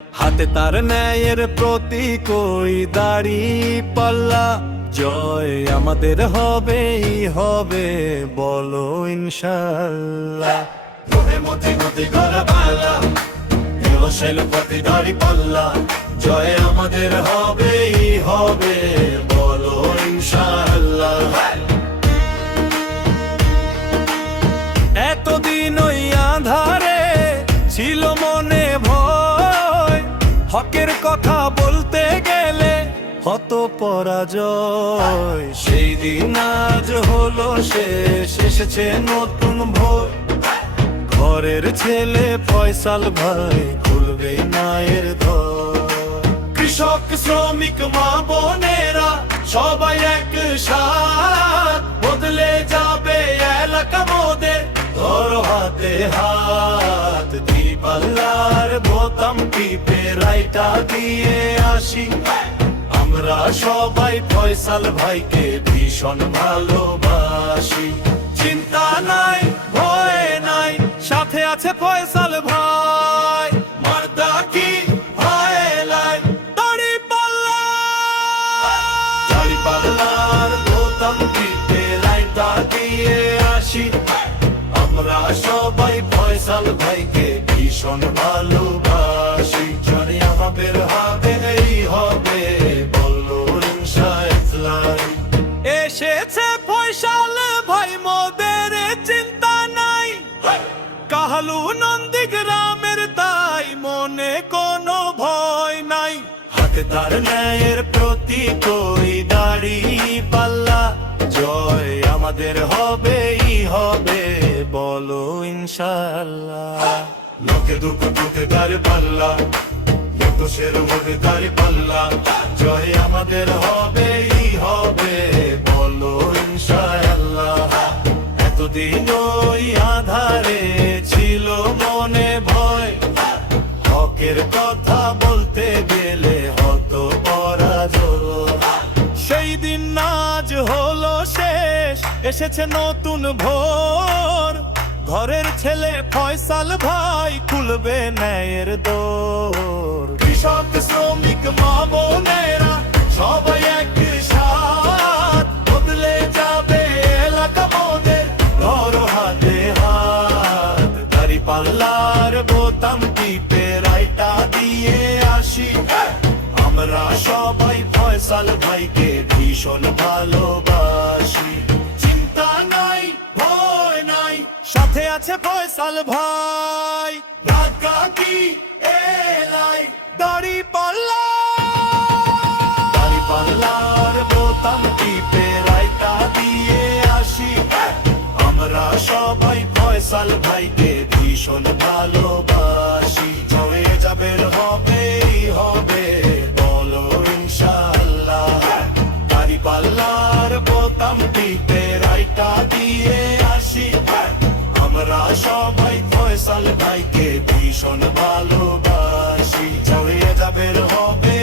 হাতে তার ন্যায়ের প্রতীক ওই দাড়ি পাল্লা, জয় আমাদের হবেই হবে, বলো ইনশাআল্লাহ। মতি মতি গলা পাল্লা, শিলপতি দাড়ি পাল্লা, জয় আমাদের হবেই হবে, বলো ইনশাআল্লাহ। এতদিন ওই আঁধারে ছিল মনে ভয়, হকের কথা বলতে গেলে হতো পরাজয়। সেই দিন আজ হলো শেষ, এসেছে নতুন ভোর, ঘরের ছেলে ফয়সাল ভাই খুলবে মায়ের ঘর। কৃষক শ্রমিক মা বোনেরা সবাই একসাথ, বদলে যাবে এলাকা মোদের, ধরো হাতে হাত। পাল্লার বোতাম টিপে রাইটা দিয়ে আসি, আমরা সবাই ফয়সাল ভাইকে ভীষণ ভালোবাসি। চিন্তা নাই ভয় নাই, সাথে আছে ফয়সাল ভাই, মারদা কি ভয় লাই। দাড়ি পাল্লা, দাড়ি পাল্লার বোতাম টিপে রাইটা দিয়ে আসি, আমরা সবাই ফয়সাল ভাইকে ভীষণ ভালোবাসি। জয় আমাদের হবেই হবে, বলো ইনশাআল্লাহ। এসেছে ফয়সাল ভাই মোদের, চিন্তা নাই, কাহালু নন্দী গ্রামের তাই মনে কোনো ভয় নাই। হাতে তার ন্যায়ের প্রতীক ওই দাড়ি পাল্লা, জয় আমাদের হবেই হবে, বলো ইনশাআল্লাহ। লোকে দুঃখ দুঃখে দাড়ি পাল্লা, দোষের মধ্যে দাড়ি পাল্লা, জয় আমাদের হবেই হবে, বলো ইনশাআল্লাহ। এতদিন ওই আঁধারে ছিল মনে ভয়, হকের কথা বলতে গেলে হতো পরাজয়। সেই দিন আজ হলো শেষ, এসেছে নতুন ভোর, ঘরের ছেলে ফয়সাল ভাই খুলবে ন্যায়ের দোর। কৃষক শ্রমিক মা বোনেরা সবাই একসাথ, বদলে যাবে এলাকা মোদের, ধরো হাতে হাত। দাড়ি পাল্লার বোতাম টিপে রাইটা দিয়ে আসি, আমরা সবাই ফয়সাল ভাইকে ভীষণ ভালোবাসি। চিন্তা নাই ভয় নাই, সাথে আছে ফয়সাল ভাই, ঢাকা কি এলাই। দাড়ি পাল্লা, দাড়ি পাল্লার বোতাম টিপে রাইটা দিয়ে আসি, আমরা সবাই ফয়সাল ভাইকে ভীষণ ভালোবাসি। জয় যাবের হবেই হবে, বলো ইনশাআল্লাহ। দাড়ি পাল্লার বোতাম টিপে রাইটা দিয়ে আসি, আমরা সবাই ফয়সাল ভাইকে ভীষণ ভালোবাসি। জয় যাবের হবে